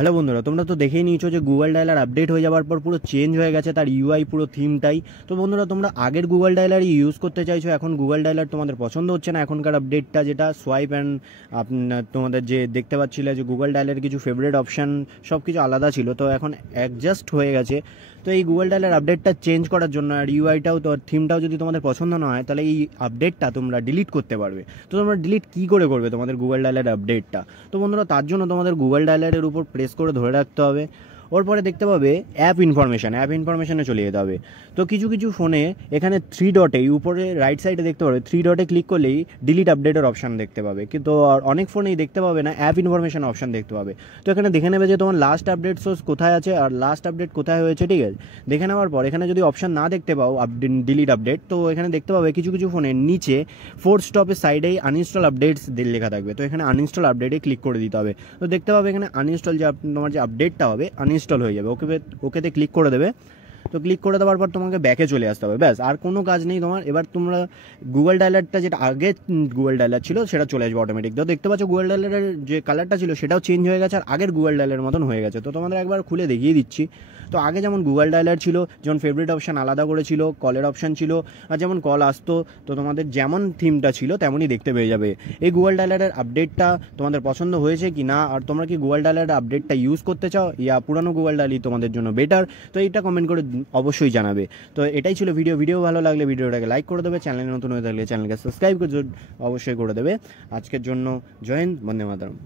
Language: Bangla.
হ্যালো বন্ধুরা, তোমরা তো দেখেই নিয়েছো যে গুগল ডায়ালার আপডেট হয়ে যাওয়ার পর পুরো চেঞ্জ হয়ে গেছে তার ইউআই, পুরো থিমটাই। তো বন্ধুরা, তোমরা আগের গুগল ডায়ালারই ইউজ করতে চাইছো, এখন গুগল ডায়ালার তোমাদের পছন্দ হচ্ছে না এখনকার আপডেটটা, যেটা সোয়াইপ অ্যান্ড তোমাদের যে দেখতে পাচ্ছিলে যে গুগল ডায়ালের কিছু ফেভারিট অপশান সব কিছু আলাদা ছিল, তো এখন অ্যাডজাস্ট হয়ে গেছে। তো এই গুগল ডায়ালের আপডেটটা চেঞ্জ করার জন্য আর ইউআইটাও তো থিমটাও যদি তোমাদের পছন্দ না হয়, তাহলে এই আপডেটটা তোমরা ডিলিট করতে পারবে। তো তোমরা ডিলিট কী করে করবে তোমাদের গুগল ডায়ালের আপডেটটা? তো বন্ধুরা, তার জন্য তোমাদের গুগল ডায়ালারের উপর প্রেস করে ধরে রাখতে হবে। ওর পরে দেখতে পাবে অ্যাপ ইনফরমেশানে চলে যেতে হবে। তো কিছু কিছু ফোনে এখানে থ্রি ডটে উপরে রাইট সাইডে দেখতে পাবে, থ্রি ডটে ক্লিক করলেই ডিলিট আপডেটের অপশান দেখতে পাবে, কিন্তু অনেক ফোনেই দেখতে পাবে না, অ্যাপ ইনফরমেশান অপশান দেখতে পাবে। তো এখানে দেখে নেবে যে তোমার লাস্ট আপডেট সোর্স কোথায় আছে আর লাস্ট আপডেট কোথায় হয়েছে, ঠিক আছে? দেখে নেওয়ার পর এখানে যদি অপশান না দেখতে পাও ডিলিট আপডেট, তো এখানে দেখতে পাবে কিছু কিছু ফোনের নিচে ফোর্থ স্টপের সাইডেই আনইনস্টল আপডেটস লেখা থাকবে। তো এখানে আনইনস্টল আপডেটে ক্লিক করে দিতে হবে। তো দেখতে পাবে এখানে আনইনস্টল, যে তোমার যে আপডেটটা হবে আনইনস্টল হয়ে যাবে। ওকেতে ক্লিক করে দেবে। তো ক্লিক করে দেওয়ার পর তোমাকে ব্যাকে চলে আসতে হবে, ব্যাস, আর কোনো কাজ নেই তোমার। এবার তোমরা গুগল ডায়ালারটা, যেটা আগে গুগল ডায়ালার ছিল সেটা চলে আসবে অটোমেটিক। তো দেখতে পাচ্ছ গুগল ডায়ালারের যে কালারটা ছিল সেটাও চেঞ্জ হয়ে গেছে আর আগের গুগল ডায়ালের মতন হয়ে গেছে। তো তোমাদের একবার খুলে দেখিয়ে দিচ্ছি। তো আগে যেমন গুগল ডায়ালার ছিল, যেমন ফেভারিট অপশান আলাদা করে ছিল, কলের অপশান ছিল, আর যেমন কল আসতো, তো তোমাদের যেমন থিমটা ছিল তেমনই দেখতে পেয়ে যাবে। এই গুগল ডায়ালারের আপডেটটা তোমাদের পছন্দ হয়েছে কি না, আর তোমরা কি গুগল ডায়ালারের আপডেটটা ইউজ করতে চাও, ইয়া পুরানো গুগল ডায়ালই তোমাদের জন্য বেটার? তো এইটা কমেন্ট করে অবশ্যই জানাবে। তো এটাই ছিল ভিডিও ভালো লাগলে ভিডিওটাকে লাইক করে দেবে, চ্যানেলে নতুন হয়ে থাকলে চ্যানেলকে সাবস্ক্রাইব করে অবশ্যই করে দেবে। আজকের জন্য জয় হিন্দ, বন্দে মাতরম।